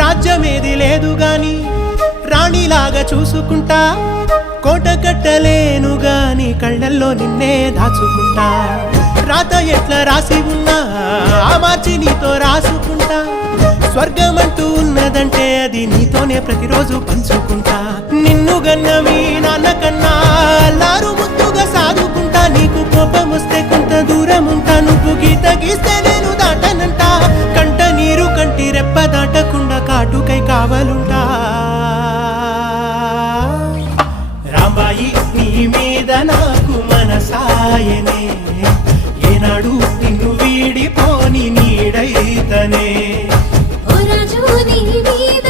రాజ్యమేది లేదు గాని రాణిలాగా చూసుకుంటా, కోట కట్టలేను గాని కళ్ళల్లో నిన్నే దాచుకుంటా. రాత ఎట్లా రాసి ఉన్నా ఆ మార్చి నీతో రాసుకుంటా. స్వర్గమంటూ ఉన్నదంటే అది నీతోనే ప్రతిరోజు పంచుకుంటా. నిన్ను గన్న మీ నాన్న కన్నా అల్లారు ముద్దుగా సాదుకుంటా. నీకు కోపం వస్తే కొంత దూరం ఉంటా, నువ్వు గీత గీస్తే నేను దాటనంటా. కంట నీరు కంటి రెప్ప దాటకుండా కాటుకై కావలుంటా. రాంబాయి నీ మీద నాకు మనసాయనే, ఏనాడు నిన్ను వీడిపోని నీడైతనే. ఓ రాజు నీ మీద